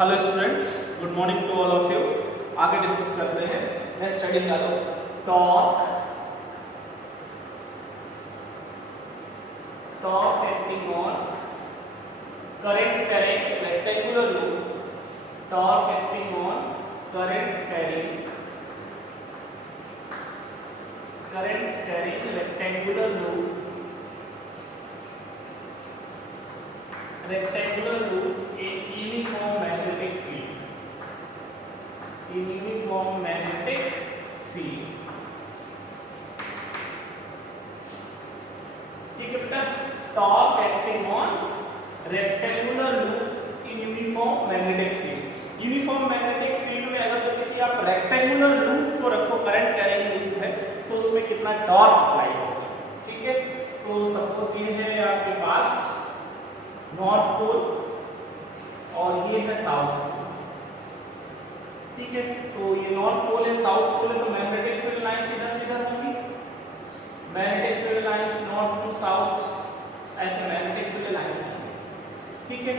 Hello students, good morning to all of you. आगे discuss करते हैं। नेक्स्ट स्टडी का लो torque acting on current carrying rectangular loop. Torque acting on current carrying rectangular loop in uniform magnetic field। ठीक है बेटा, torque acting on rectangular loop in uniform magnetic field. Uniform magnetic field में अगर तो किसी आप रेक्टेंगुलर लूप को रखो, करंट कैरिंग लूप है, तो उसमें कितना टॉर्क अप्लाई होगा। ठीक है, तो सपोज ये है आपके पास नॉर्थ पोल और ये है साउथ पोल। ठीक है, तो ये नॉर्थ पोल है, साउथ पोल है, तो मैग्नेटिक फील्ड लाइंस इधर होंगी। Magnetic field lines north to south, ऐसे मैग्नेटिक फील्ड लाइंस होंगी। ठीक है,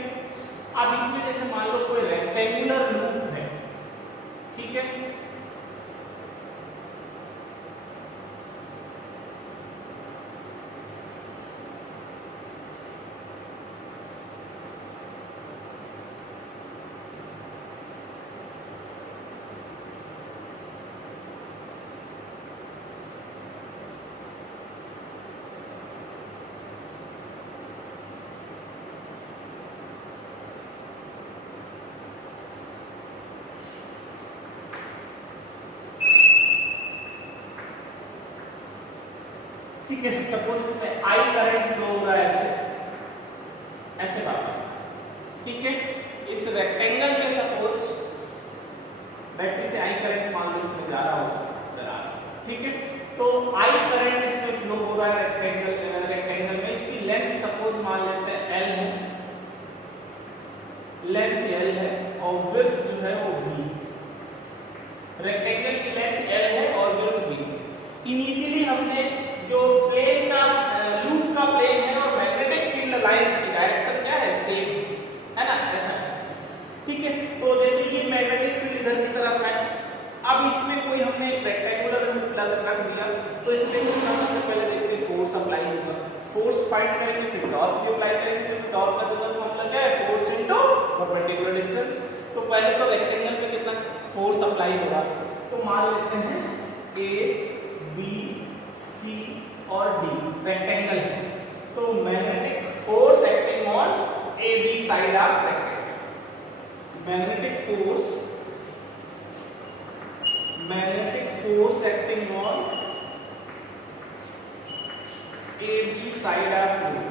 अब इसमें जैसे मान लो कोई रेक्टेंगुलर लूप है, ठीक है, ठीक है, सपोज इसमें आई करंट फ्लो हो रहा है ऐसे वापस। ठीक है, इस रेक्टेंगल में सपोज बैटरी से आई करंट मान लो इसमें जा रहा हो। ठीक है, तो आई करंट इसमें फ्लो हो रहा है रेक्टेंगल में। इसकी लेंथ सपोज मान लेते हैं एल है, लेंथ एल है और विड्थ जो है वो बी। रेक्टेंगल की लेंथ एल है और विड्थ बी। इनिशियली हमने जो प्लेन का लूप का प्लेन है और मैग्नेटिक फील्ड लाइंस की डायरेक्शन क्या है, सेम है ना, ऐसा है। ठीक है, तो जैसे ये मैग्नेटिक फील्ड इधर की तरफ है, अब इसमें कोई हमने रेक्टेंगुलर लूप रख दिया, तो इसमें कितना सबसे पहले देखते हैं फोर्स अप्लाई होगा। फोर्स फाइंड करेंगे, फिर टॉर्क भी अप्लाई करेंगे, क्योंकि टॉर्क का जनरल फॉर्मूला क्या है, फोर्स इनटू परपेंडिकुलर डिस्टेंस। तो पहले तो रेक्टेंगल पे कितना फोर्स अप्लाई होगा, तो मान लेते हैं ए बी सी और डी रेक्टेंगल है, तो magnetic force acting on A B side of rectangle, magnetic force acting on A B side of loop.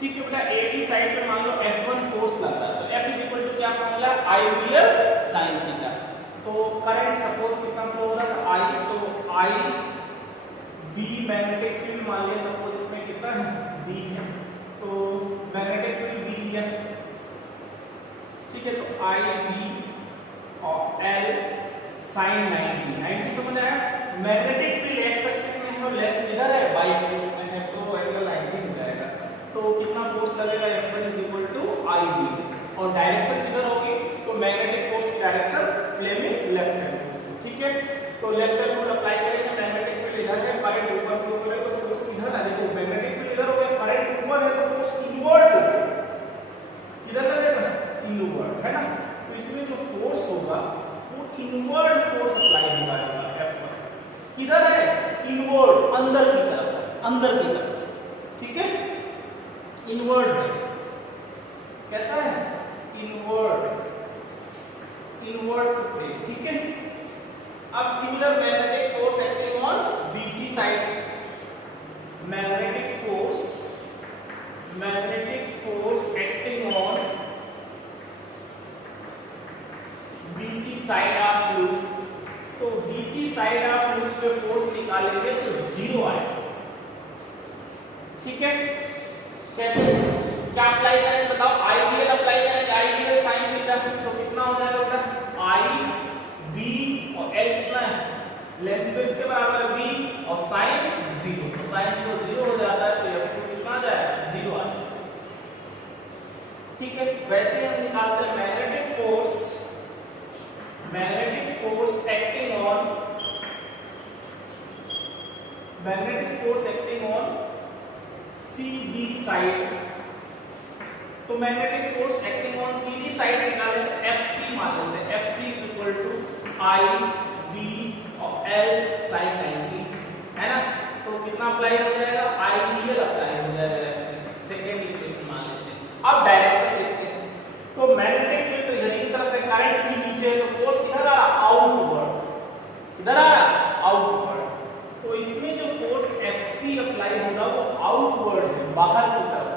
ठीक है बेटा, ए बी साइड पे मान लो F1 फोर्स लग रहा है, तो F इज इक्वल टू क्या formula, I V sine theta. तो करंट सपोज कितना फ्लो हो रहा था, आई, तो आई बी मैग्नेटिक फील्ड मान लिया सपोज इसमें कितना है, बी है, तो मैग्नेटिक फील्ड बी लिया। ठीक है, तो आई बी और एल साइन 90 समझ आया। मैग्नेटिक फील्ड एक्स एक्सिस में है और लेंथ इधर है, वाई एक्सिस में है, तो एंगल 90 हो जाएगा। तो कितना फोर्स लगेगा, F1 is equal to I B, और डायरेक्शन किधर होगी, तो मैग्नेटिक फोर्स की डायरेक्शन फ्लेमिंग लेफ्ट हैंड से। ठीक है, तो लेफ्ट हैंड को अप्लाई करेंगे, मैग्नेटिक फील्ड इधर है, करंट ऊपर फ्लो कर रहा है, तो फोर्स इधर है। देखो मैग्नेटिक फील्ड इधर हो गया, करंट ऊपर है, तो फोर्स इनवर्ड इधर लगेगा, इनवर्ड है ना। तो इसमें जो फोर्स होगा वो इनवर्ड फोर्स अप्लाई होगा F1। किधर है, इनवर्ड, अंदर की तरफ है, अंदर की तरफ। ठीक है, इनवर्ड है, कैसा है, इनवर्ड प्लेन। ठीक है, अब similar magnetic force acting on BC side, magnetic force acting on BC side of loop. तो बीसी साइड ऑफ लूप पे फोर्स निकालेंगे तो जीरो आएगा। ठीक है, कैसे, क्या अप्लाई करें बताओ, आईबीएल अप्लाई करेंगे, आईबीएल साइन थीटा, तो कितना हो जाएगा बेटा, आई बी और एल कितना है, लेंथ पे इसके बराबर है बी और साइन 0, तो साइन 0 0 हो जाता है, तो F2 कितना आ जाएगा, 0 आ जाएगा। वैसे ही हम निकालते हैं magnetic force acting on CD side. तो magnetic force acting on CD side निकाले तो F3 मान लेते हैं। F3 is equal to I B और L sin 90 है ना। तो कितना अप्लाई हो जाएगा, IBL अप्लाई हो जाएगा। सेकेंड इक्वेशन मान लेते हैं। अब डायरेक्शन देखते हैं। तो मैग्नेटिक फील्ड तो इधर की तरफ है, करंट भी नीचे है, तो फोर्स किधर आ रहा, आउटवर्ड। किधर आ रहा, आउटवर्ड। तो इसमें जो फोर्स F3 अप्लाई होगा वो आउटवर्ड है, बाहर की तरफ।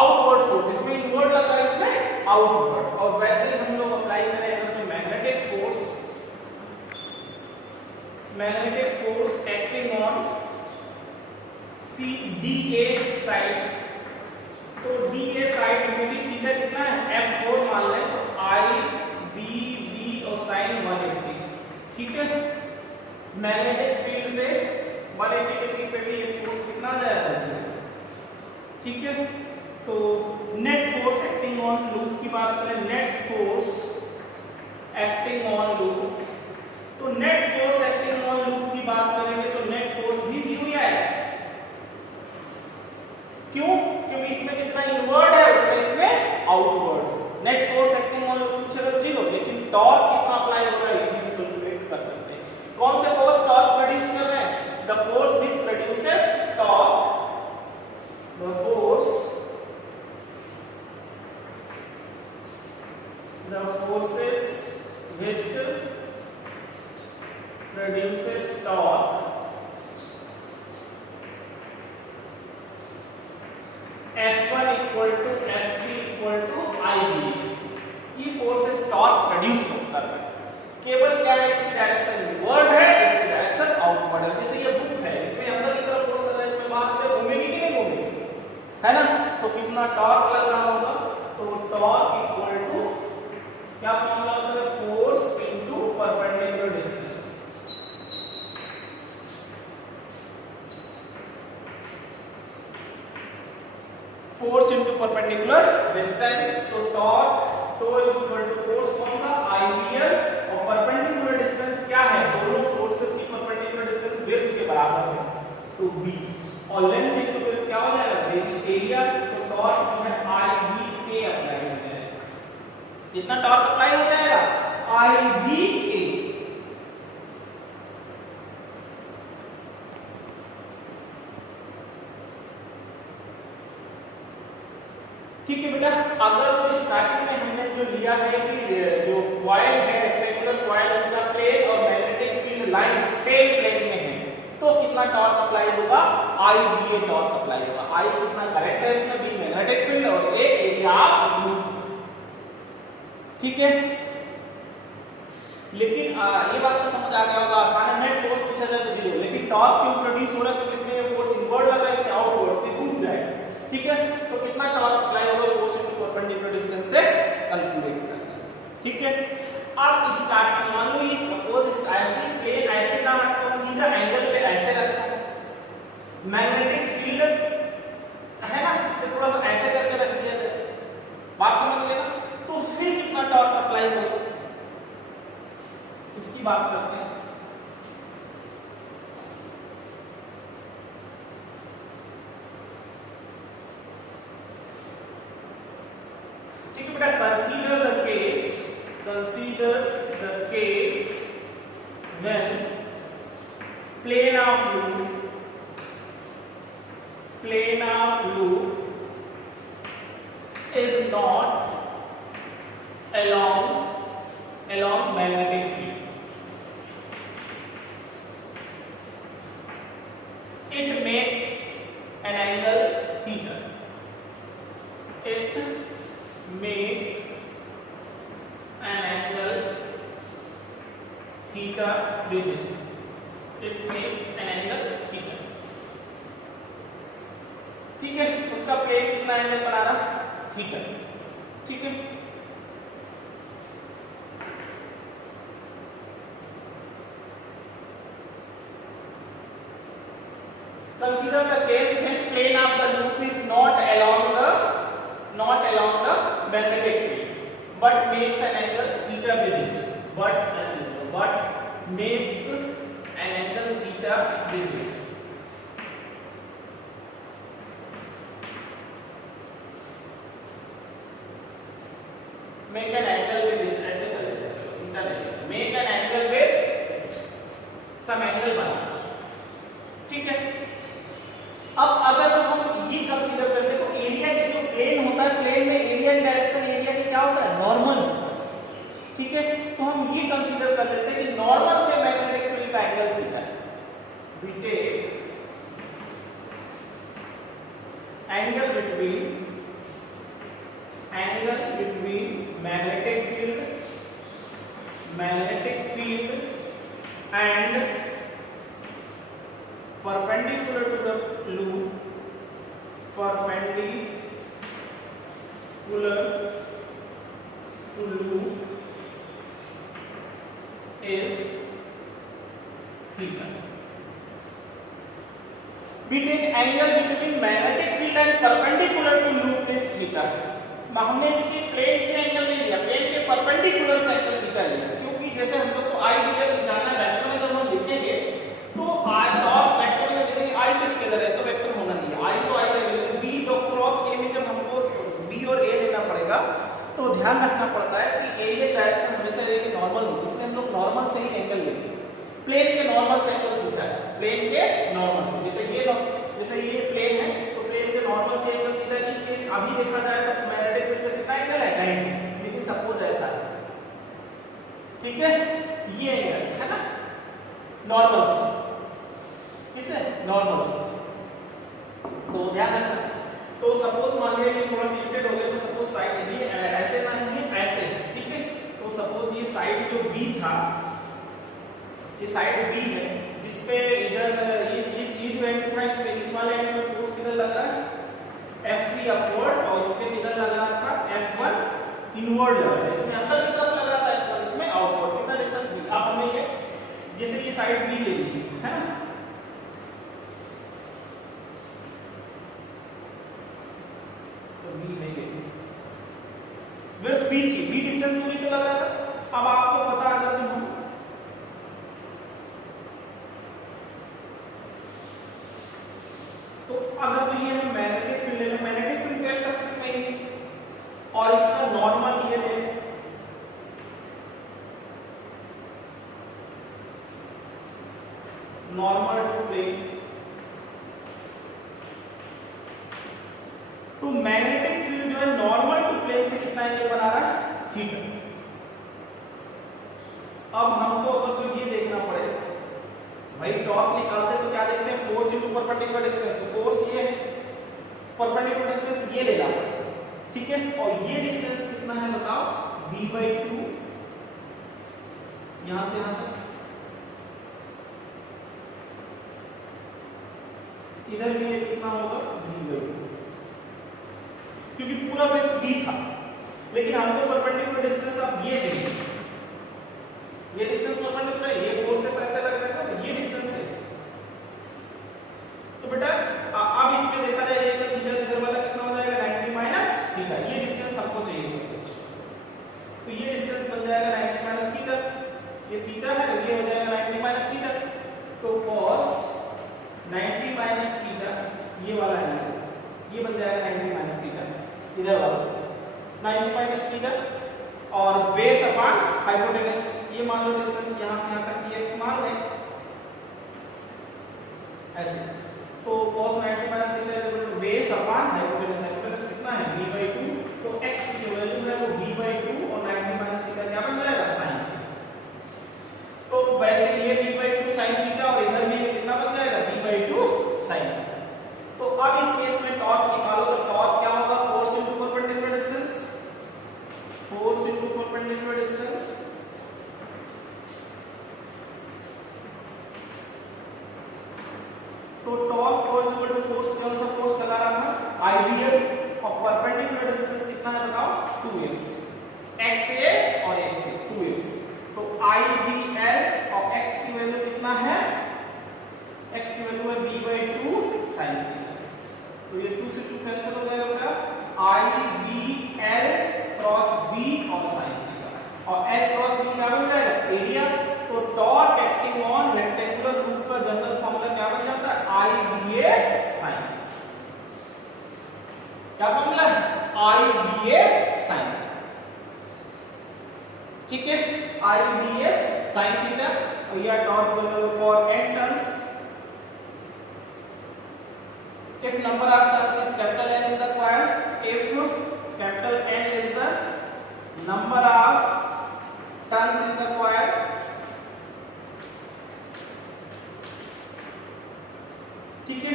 आउटवर्ड फोर्स, इसमें इनवर्ड लगा, इसमें आउटवर्ड। और वैसे ही हम लोग अप्लाई करेंगे तो magnetic force acting on DA side. तो DA साइड में भी थीटा कितना है, F4 मान लें तो IBB और sin 180। ठीक है, मैग्नेटिक फील्ड से 180 डिग्री पे भी ये फोर्स कितना आ जाएगा, ठीक है। तो net force acting on loop की बात करें, net force acting on loop, तो net force acting on loop की बात करेंगे तो नेट फोर्स भी 0 ही आएगा। क्यों, क्योंकि इसमें जितना इनवर्ड है उतना इसमें outward. Net force acting on loop पूछेगा तो 0, लेकिन टॉर्क कितना अप्लाई हो रहा है ये हम कैलकुलेट कर सकते हैं। कौन से फोर्स टॉर्क प्रोड्यूस कर रहे हैं, the force which produces torque, the forces which produces torque F1 equal to F3 equal to IB। ये फोर्सेस टॉर्क प्रोड्यूस कर रहे हैं। केवल क्या है, इसकी डायरेक्शन इनवर्ड है, इसकी डायरेक्शन आउटवर्ड है। जैसे ये बुक है, इसमें अंदर की तरफ फोर्स लग रहा है, इसमें बाहर की तरफ घूमेगी कि नहीं घूमेगी, है ना। तो कितना टॉर्क लग रहा होगा, तो टॉर्क इक्वल टू क्या फॉर्मूला होता है, force into perpendicular distance. Force into perpendicular distance. तो torque tau is equal to force कौन सा, IBL, और परपेंडिकुलर डिस्टेंस क्या है, दोनों फोर्सेस की परपेंडिकुलर डिस्टेंस विड्थ के बराबर है, तो B। और लेंथ इनटू विड्थ क्या हो जाएगा, एरिया। तो टॉर्क जो है IBA अप्लाई हो जाएगा। कितना टॉर्क अप्लाई हो जाएगा, IBA। ठीक है बेटा, अगर तो स्टार्टिंग में हमने जो लिया है कि जो कॉइल है, रेक्टेंगुलर कॉइल, उसका प्लेन और magnetic field line same plane में है, तो कितना टॉर्क अप्लाई होगा, IBA टॉर्क अप्लाई होगा। I कितना करंट है इसमें, B मैग्नेटिक फील्ड और A एरिया ऑफ लूप। ठीक है, लेकिन ये बात तो समझ आ गया होगा, आसान है। नेट फोर्स पूछा जाए तो 0, लेकिन टॉर्क क्यों प्रोड्यूस हो रहा है, क्योंकि इसमें ये फोर्स इनवर्ड लग रहा है, इसमें आउटवर्ड पे घूम जाएगा। ठीक है, तो कितना टॉर्क अप्लाई होगा, फोर्स इनटू परपेंडिकुलर डिस्टेंस से कैलकुलेट करना है। ठीक है, अब स्टार्टिंग मान लो ये सपोज ऐसे प्लेन ऐसे ना रखा हो, थीटा एंगल पे ऐसे रखा हो, मैग्नेटिक फील्ड है ना, इसे थोड़ा सा ऐसे करके रख दिया जाए, बात समझ लेना। तो फिर कितना टॉर्क अप्लाई होगा, इसकी बात करते हैं। ठीक है बेटा, consider the case when plane of loop is not along magnetic field. It makes an angle theta. It makes an angle theta within. It makes an angle theta. ठीक है, उसका प्लेन कितना एंगल बना रहा, थीटा। ठीक है, consider the case when plane of the loop is not along the magnetic field but makes an angle theta with it, but makes an angle theta with it. Make an angle with it, ऐसे कर लेते हैं, चलो theta ले लेते हैं, make an angle with some angle बना, ठीक है। अब अगर हम ये कंसीडर करते हैं तो एरिया के जो प्लेन होता है, प्लेन में एरिया की डायरेक्शन एरिया के क्या होता है, नॉर्मल, ठीक है। तो हम ये कंसीडर कर लेते हैं कि नॉर्मल से मैग्नेटिक फील्ड का एंगल थीटा है। we take angle between magnetic field and perpendicular to the loop is theta. We take angle between magnetic field and perpendicular to loop is theta. हमने इसके plane से angle नहीं लिया, plane के perpendicular से angle theta लिया, क्योंकि जैसे हम लोग को आई दिया जाना वेक्टर में जब हम लिखेंगे तो आई डॉट वेक्टर में लिखेंगे आई तो स्केलर है तो वेक्टर होना नहीं है, आई तो आई रहेगा, बी डॉट क्रॉस ए में जब हमको बी और ए लेना पड़ेगा तो ध्यान रखना पड़ता है कि एरिया डायरेक्शन हमेशा रहेगी नॉर्मल होगी, इसलिए हम लोग नॉर्मल से ही एंगल लेंगे। प्लेन के नॉर्मल से एंगल थीटा है, प्लेन के नॉर्मल से, जैसे ये प्लेन है तो प्लेन के नॉर्मल से एंगल थीटा। इस केस अभी देखा जाए तो मैग्नेटिक फील्ड से कितना एंगल है 90, लेकिन सपोज ऐसा है, ठीक है, ये एंगल है ना नॉर्मल से, किससे नॉर्मल से, तो ध्यान रखना। तो सपोज मान लिया ये थोड़ा टिल्टेड हो गया तो सपोज साइड ये ऐसे ना है, ये ऐसे है, ठीक है। तो सपोज ये साइड जो बी था, ये साइड बी है जिसपे इधर ये जो एंड था इसमें इस वाले एंड में फोर्स किधर लग रहा है F3 अपवर्ड और इसमें किधर लग रहा था F1 इनवर्ड लग रहा है, इसमें अंदर की तरफ लग रहा था F1, इसमें आउटवर्ड, कितना डिस्टेंस बी। अब हमें ये जैसे ये साइड बी ले ली है ना, तो बी ले ली, विड्थ बी थी, बी डिस्टेंस दूरी पे लग रहा था। अब आपको पता अगर हम तो अगर तो ये हम मैग्नेटिक फील्ड ले, मैग्नेटिक फील्ड एक्स एक्सिस में ही और इसका नॉर्मल ये ले, नॉर्मल टू प्लेन, तो मैग्नेटिक फील्ड जो है नॉर्मल टू प्लेन से कितना एंगल बना रहा है थीटा। अब हमको अगर तो ये देखना पड़े भाई टॉप निकालते तो क्या देखते हैं फोर्स इनटू परपेंडिकुलर डिस्टेंस, तो फोर्स ये है, परपेंडिकुलर डिस्टेंस ये लेना, ठीक है, और ये डिस्टेंस कितना है बताओ b/2, यहां से यहां तक, इधर भी ये कितना होगा b/2, क्योंकि पूरा विड्थ b था, लेकिन हमको परपेंडिकुलर डिस्टेंस अब ये चाहिए, ये डिस्टेंस परपेंडिकुलर, ये फोर्सेस ऐसे लग रहे हैं तो ये डिस्टेंस है। तो बेटा अब इसमें देखा जाए ये थीटा इधर वाला कितना हो जाएगा 90 माइनस थीटा, ये डिस्टेंस हमको चाहिए सब कुछ, तो ये डिस्टेंस बन जाएगा 90 माइनस थीटा, ये थीटा है, ये हो जाएगा 90 माइनस थीटा, तो cos 90 माइनस थीटा ये वाला है, ये बन जाएगा 90 माइनस थीटा, इधर वाला 90 माइनस थीटा और बेस अपॉन हाइपोटेनस, ये मान लो डिस्टेंस यहां से यहां तक ये x मान लें ऐसे, तो cos 90 minus theta equal to base upon hypotenuse, hypotenuse कितना है b/2, तो x की जो वैल्यू है वो b/2 और 90 माइनस थीटा क्या बन जाएगा sin, तो वैसे ये b/2 sin थीटा और इधर भी ये कितना बन जाएगा b/2 sin। तो अब इस केस में टॉर्क निकालो, तो टॉर्क क्या होगा force into perpendicular distance, force into perpendicular distance, तो टॉर्क इक्वल टू फोर्स, कौन सा फोर्स लगा रहा था IBL, और परपेंडिकुलर डिस्टेंस कितना है बताओ 2x, XA और XA 2x, तो IBL और x की वैल्यू कितना है, x की वैल्यू है b/2 साइन थीटा। तो ये 2 से 2 कैंसिल हो जाएगा, आई बी एल क्रॉस बी और साइन थीटा, और एल क्रॉस बी क्या बन जाएगा, एरिया। तो torque acting on rectangular loop का जनरल फॉर्मूला क्या बन जाता है, आई बी ए साइन। क्या फॉर्मूला है, आई बी ए साइन। ठीक है, आई बी ए साइन थीटा। और यह torque general for n turns if number of turns is capital N in the coil, if capital N is the number of turns in the coil, ठीक है,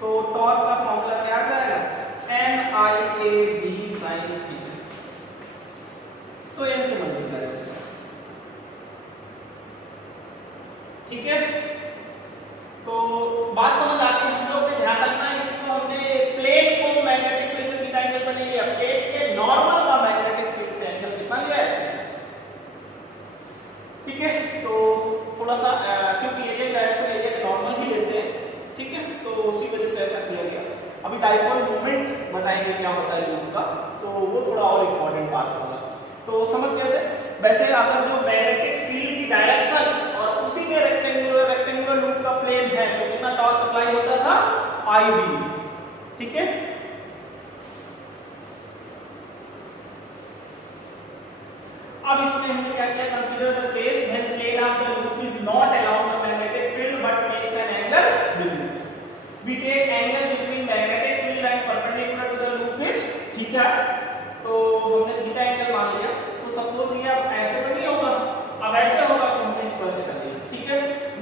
तो torque का formula क्या आ जाएगा, N I A B sine theta. तो N से multiply करेंगे, ठीक है। तो बात समझ आ गई, हम लोग को ध्यान रखना है, इसको हमने प्लेट को मैग्नेटिक फील्ड से थीटा एंगल पर नहीं लिया, प्लेट के नॉर्मल का मैग्नेटिक फील्ड से एंगल कितना लिया है, ठीक है। तो थोड़ा सा क्योंकि ये डायरेक्शन एरिया नॉर्मल ही लेते हैं, ठीक है, तो उसी वजह से ऐसा किया गया। अभी डाइपोल मोमेंट बताएंगे क्या होता है लूप का, तो वो थोड़ा और इंपॉर्टेंट बात होगा। तो समझ गए थे। वैसे अगर जो मैग्नेटिक फील्ड की डायरेक्शन और उसी में रेक्टेंगुलर लूप का प्लेन है, तो कितना टॉर्क अप्लाई होता था, आई बी, ठीक है। अब इसमें हमने क्या किया, consider the case when plane of the loop is not along the magnetic field but makes an angle with it. We take angle between magnetic field and perpendicular to the loop is theta. तो हमने theta angle मान लिया। तो suppose ये अब ऐसे तो नहीं होगा, अब ऐसे होगा तो हमने इस पर से कर दिया, ठीक है।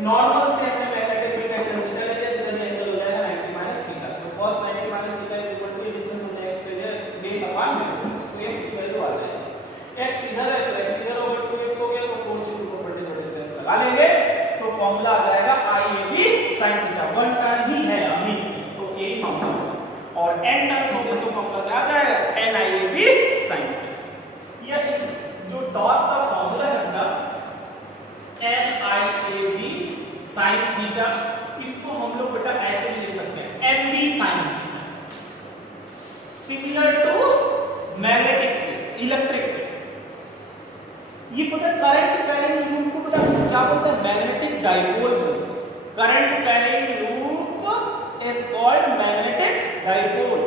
नॉर्मल से हमने मैग्नेटिक फील्ड एंगल थीटा ले लिया, तो ये एंगल हो जाएगा 90 माइनस थीटा। तो cos 90 minus theta is equal to distance हो जाएगा, इसके लिए बेस समान है, उसको x की वैल्यू आ जाएगी। x इधर है तो x इधर होगा, 2x हो गया, तो 4 से 2 को पर्टिकुलर डिस्टेंस लगा लेंगे, तो फार्मूला आ जाएगा IAB sin थीटा। 1 टर्न ही है अभी इसकी, तो यही फार्मूला होगा। और n टर्न्स हो गए तो फार्मूला क्या आ जाएगा, NIAB sin थीटा। ये इस जो टॉर्क का फार्मूला है ना, NIAB sin थीटा, इसको हम लोग बेटा ऐसे भी लिख सकते हैं, MB sin theta, similar to magnetic field, electric field. ये पता करंट कैरिंग लूप को पता क्या बोलते हैं, मैग्नेटिक डाइपोल बोलते हैं। Current carrying loop is called magnetic dipole.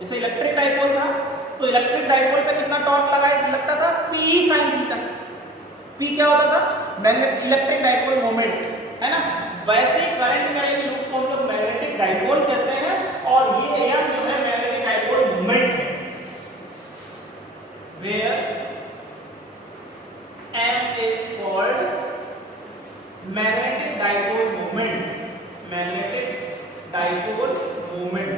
जैसे इलेक्ट्रिक डाइपोल था, तो इलेक्ट्रिक डाइपोल पे कितना टॉर्क लगता था, P sin थीटा। P क्या होता था, मैग्नेटिक इलेक्ट्रिक डाइपोल मोमेंट, है ना। वैसे करंट कैरिंग लूप को हम लोग मैग्नेटिक डाइपोल कहते हैं, और ये M जो है मैग्नेटिक डाइपोल मोमेंट है, where M is called magnetic dipole moment, magnetic dipole moment।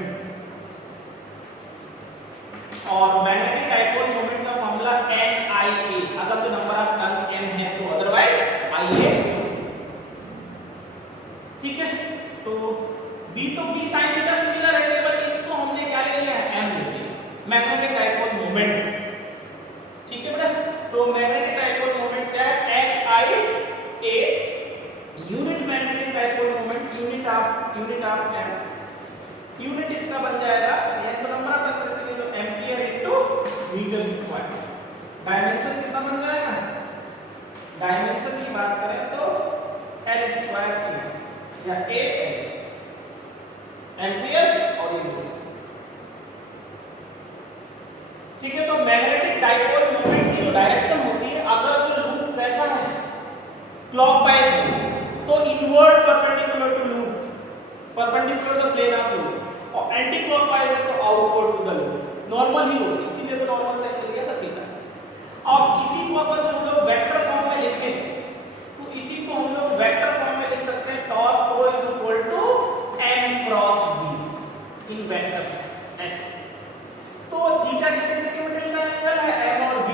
और मैग्नेटिक डाइपोल मोमेंट का फॉर्मूला NIA, अगर तो नंबर ऑफ टर्न्स n है तो, अदरवाइज IA, ठीक है। तो B तो B sin थीटा सिमिलर है, केवल इसको हमने क्या ले लिया है, M ले लिया, मैग्नेटिक डाइपोल मोमेंट, ठीक है बेटा। तो मैग्नेटिक डाइपोल मोमेंट क्या है, NIA, unit magnetic dipole moment, unit of M। Unit इसका बन जाएगा, ये तो नंबर ऑफ टर्न्स से तो ampere into metre square. Dimension कितना बन जाएगा, डायमेंशन की बात करें तो L स्क्वायर क्यूब या A एम्पीयर और ये मीटर, ठीक है। तो मैग्नेटिक डाइपोल मोमेंट की जो डायरेक्शन होती है, अगर जो लूप वैसा है क्लॉकवाइज है तो inward perpendicular to loop, perpendicular the plane of loop, और एंटी क्लॉकवाइज है तो outward to the loop. Normal ही होती है, इसीलिए तो नॉर्मल से एंगल लिया था थीटा। अब इसी को अगर जो हम लोग वेक्टर फॉर्म में लिखें, तो इसी को हम लोग वेक्टर फॉर्म में लिख सकते हैं, torque O is equal to M cross B in vector ऐसे। तो थीटा किसके मिडिल का एंगल है, M और B,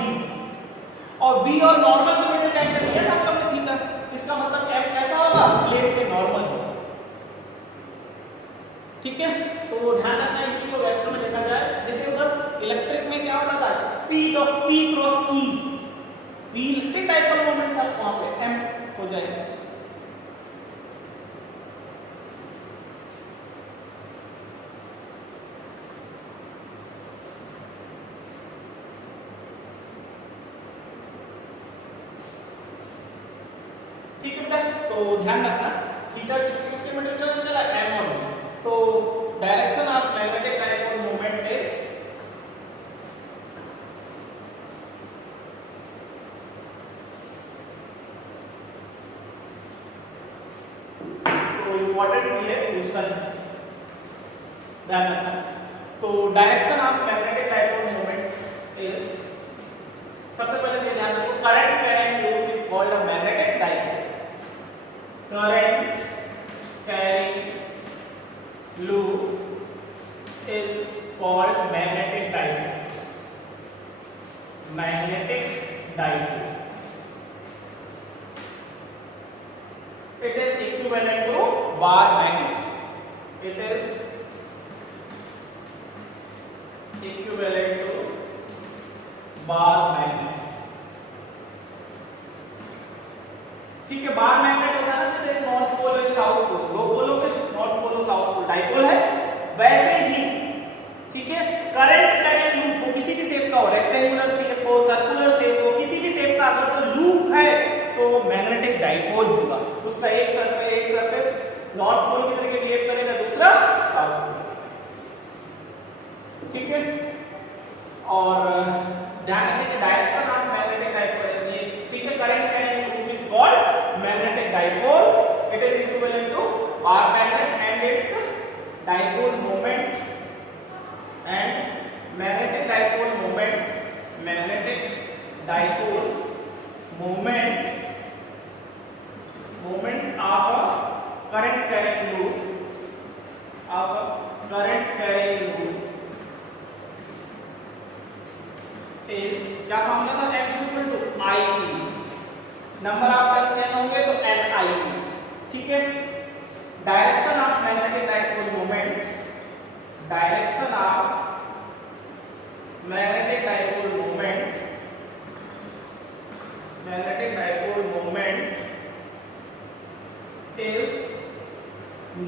और B और नॉर्मल के मिडिल का एंगल लिया था हमने थीटा। इसका मतलब M कैसा होगा, प्लेन के नॉर्मल होगा, ठीक है। तो ध्यान रखना, इसी को वेक्टर में लिखा जाए। जैसे उधर इलेक्ट्रिक में क्या होता था, P cross E, P electric dipole moment था, वहां पे M हो जाएगा। तो ध्यान रखना थीटा किसके किसके में डिफरेंस होने वाला है, m और v। तो direction of magnetic dipole moment is तो इंपॉर्टेंट भी है दूसरा ध्यान रखना। तो direction of magnetic dipole moment is, सबसे पहले ये ध्यान रखो, current carrying loop is called a magnetic dipole. Current carrying loop is called magnetic dipole. Magnetic dipole. It is equivalent to bar magnet. It is equivalent to bar magnet. ठीक है, bar magnet होता है ना, जैसे north pole और south pole, दो पोलों पे north pole और साउथ पोल डाइपोल है, वैसे ही ठीक है करंट कैरिंग लूप को किसी भी शेप का हो, रेक्टेंगुलर शेप हो, सर्कुलर शेप हो, किसी भी शेप का अगर तो लूप है तो वो मैग्नेटिक डाइपोल होगा। उसका एक सरफेस नॉर्थ पोल की तरह बिहेव करेगा, दूसरा साउथ पोल, ठीक है। और ध्यान रखिए डायरेक्शन ऑफ मैग्नेटिक डाइपोल, ये ठीक है, current carrying loop is called magnetic dipole. It is equivalent to bar magnet and its dipole moment and magnetic dipole moment of a current carrying loop is क्या formula था, m is equal to I E, number of turns n होंगे तो n I E, ठीक है। Direction of magnetic dipole moment, direction of magnetic dipole moment is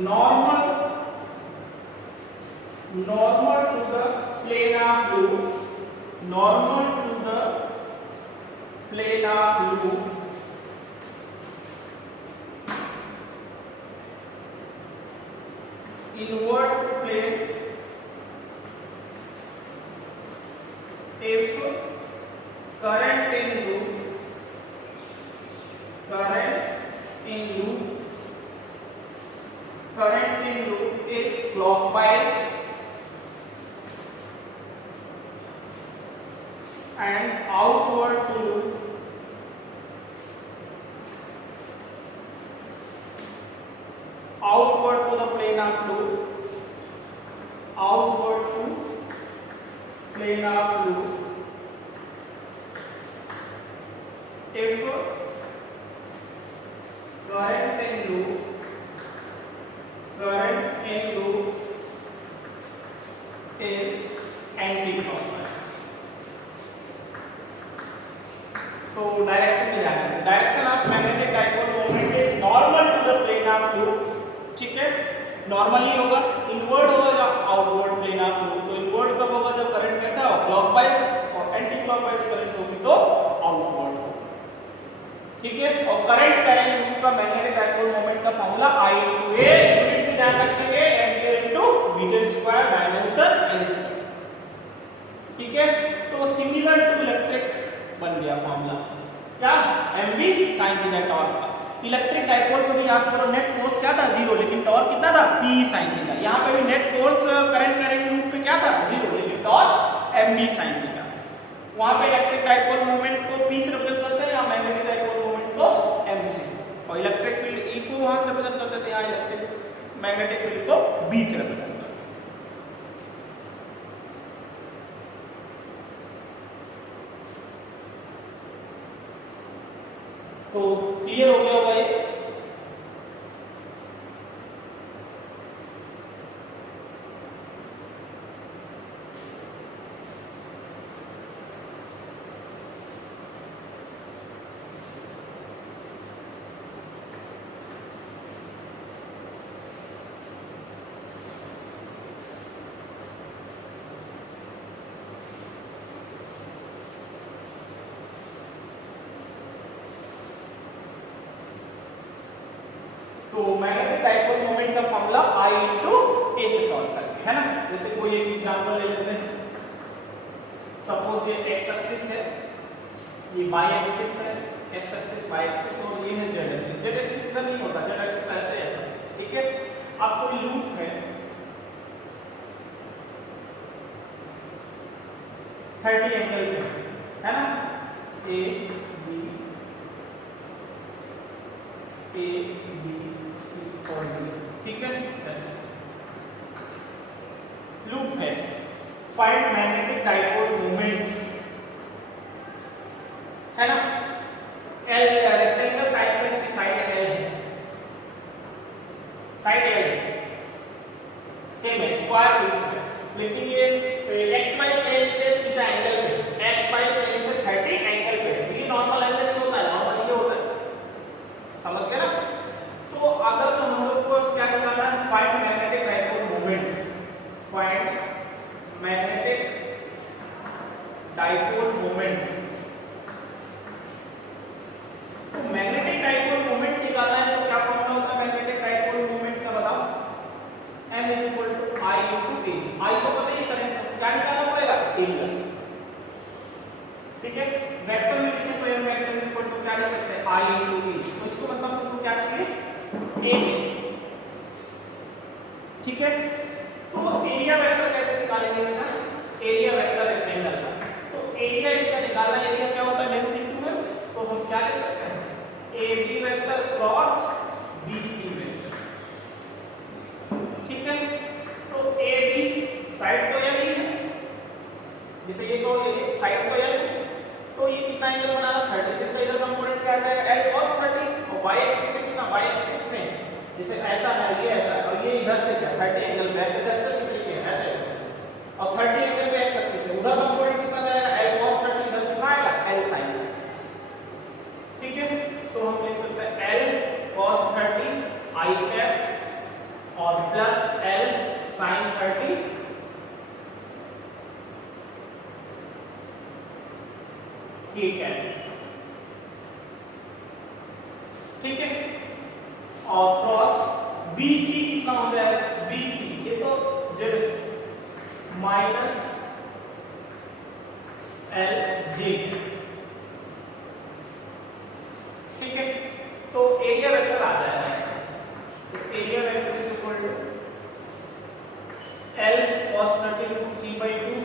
normal to the plane of loop, normal to the plane of loop inward plane if current in loop is clockwise and outward to the plane of loop, outward to plane of loop if current in loop is anti-clockwise। तो direction में जाना है, direction of magnetic dipole moment is normal to the plane of loop, ठीक है। Normally होगा, inward होगा या outward plane of loop. तो इनवर्ड कब होगा, जब करंट कैसा हो, क्लॉकवाइज, और एंटी क्लॉकवाइज करंट होगी तो आउटवर्ड होगा, ठीक है। और करंट कैरिंग लूप का मैग्नेटिक डाइपोल मोमेंट का formula I into A, unit भी ध्यान रखेंगे, ampere into metre square dimension L square, ठीक है। तो सिमिलर टू इलेक्ट्रिक बन गया फार्मूला, क्या, mv sin थीटा टॉर्क का। इलेक्ट्रिक डाइपोल को भी याद करो, नेट फोर्स क्या था, 0, लेकिन टॉर्क कितना था, p sin थीटा। यहाँ पे भी net force current carrying loop पे क्या था, 0, लेकिन टॉर्क mv sin थीटा। वहां पे इलेक्ट्रिक डाइपोल मोमेंट को p से रिप्रेजेंट करते हैं, या मैग्नेटिक डाइपोल मोमेंट को m से, और इलेक्ट्रिक फील्ड E को वहां से रिप्रेजेंट करते थे, यहाँ इलेक्ट्रिक मैग्नेटिक फील्ड को b से रिप्रेजेंट करते हैं। तो क्लियर हो गया होगा ये। तो मैग्नेटिक डाइपोल मोमेंट का फॉर्मूला I × A से सॉल्व करके, है ना। जैसे कोई एक एग्जांपल ले लेते हैं, सपोज ये x एक्सिस है, ये y एक्सिस है, x एक्सिस y एक्सिस और ये है z एक्सिस। z एक्सिस इधर नहीं होता, z एक्सिस ऐसे ऐसा, ठीक है। अब कोई लूप है 30 एंगल पे, है ना, A B C और D, ठीक है। ऐसे लूप है, फाइंड मैग्नेटिक डाइपोल मोमेंट, है ना। L रेक्टेंगल टाइप का इसकी साइड L है, साइड L सेम है, स्क्वायर लूप है, लेकिन ये XY प्लेन से थीटा एंगल पे, XY प्लेन से 30 एंगल पे। ये नॉर्मल ऐसे नहीं होता है, नॉर्मल ये होता है, समझ गए ना। तो अगर तो हम लोग को क्या निकालना है, find magnetic dipole moment, find magnetic dipole moment. तो मैग्नेटिक डाइपोल मोमेंट निकालना है तो क्या फॉर्मूला होता है मैग्नेटिक डाइपोल मोमेंट का, बताओ। M = I × A। I को पता ही करें, क्या निकालना पड़ेगा, एरिया, ठीक है। वेक्टर में लिखें तो M वेक्टर क्या लिख सकते हैं, I × A। तो इसको मतलब तुमको क्या चाहिए, A चाहिए, ठीक है। तो एरिया वेक्टर कैसे निकालेंगे इसका, एरिया वेक्टर रेक्टेंगल का, तो एरिया इसका निकालना, एरिया क्या होता है, लेंथ इनटू विड्थ। तो हम क्या लिख सकते हैं, AB vector cross BC vector, ठीक है। तो AB साइड तो L ही है, जैसे ये तो ये साइड तो L है, तो ये कितना एंगल बनाना, 30, जिसका इधर कंपोनेंट क्या आ जाएगा, L cos 30। और y एक्सिस में कितना, y एक्सिस में जैसे ऐसा है, ये ऐसा, और ये इधर से क्या 30 एंगल पे ऐसे कैसे निकलेंगे, ऐसे, और 30 एंगल पे x एक्सिस है, उधर कंपोनेंट कितना जाएगा, L cos 30, इधर कितना आएगा, L sin 30, ठीक है। तो हम लिख सकते हैं L cos 30 I कैप और plus L sin 30 K cap, ठीक है। और क्रॉस BC कितना हो जाएगा, BC ये तो z माइनस LJ, ठीक है। तो एरिया वेक्टर आ जाएगा, तो area vector is equal to L cos 30 3/2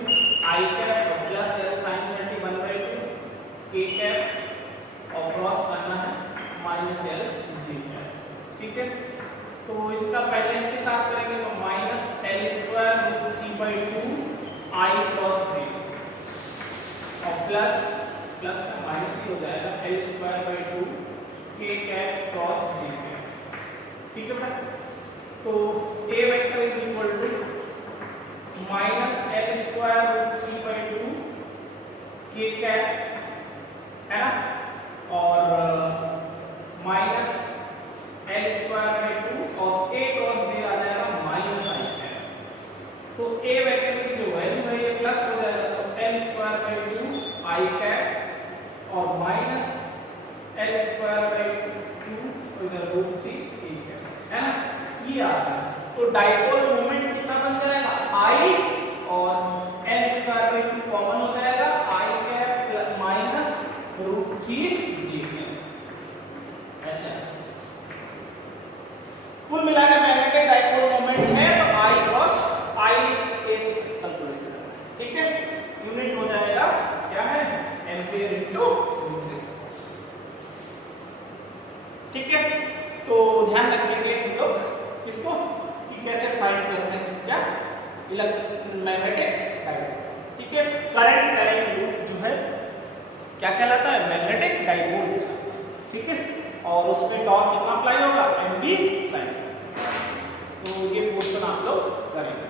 I cap plus L sin 30 1/2 K cap और क्रॉस करना है माइनस LJ कैप, ठीक है। तो इसका पहले इसके साथ करेंगे तो माइनस L² 3/2 I cos 3 और प्लस का माइनस ही हो जाएगा L² 2 K cap cos J cap, ठीक है बेटा। तो A vector is equal to minus L² 3/2 K cap, है ना, और माइनस L² 2 और A cos J आ जाएगा माइनस I कैप। तो A वेक्टर की जो वैल्यू है ये प्लस हो जाएगा, तो L² 2 I कैप और माइनस L² 2 इधर √3 A कैप, है ना, ये आ गया। तो डाइपोल मोमेंट कितना बन जाएगा, I और L² 2 कॉमन हो जाएगा, I cap minus √3 J cap, ऐसा। कुल मिलाकर मैग्नेटिक डाइपोल मोमेंट है तो I क्रॉस I A से कैलकुलेट करें, ठीक है। यूनिट हो जाएगा क्या है, एम्पीयर इनटू मीटर स्क्वायर, ठीक है। तो ध्यान रखेंगे हम लोग इसको कि कैसे फाइंड करते हैं क्या, मैग्नेटिक डाइपोल, ठीक है। करंट लूप जो है क्या कहलाता है, मैग्नेटिक डाइपोल, ठीक है। और उसमें टॉर्क कितना अप्लाई होगा, MB sin। तो ये क्वेश्चन आप लोग करेंगे।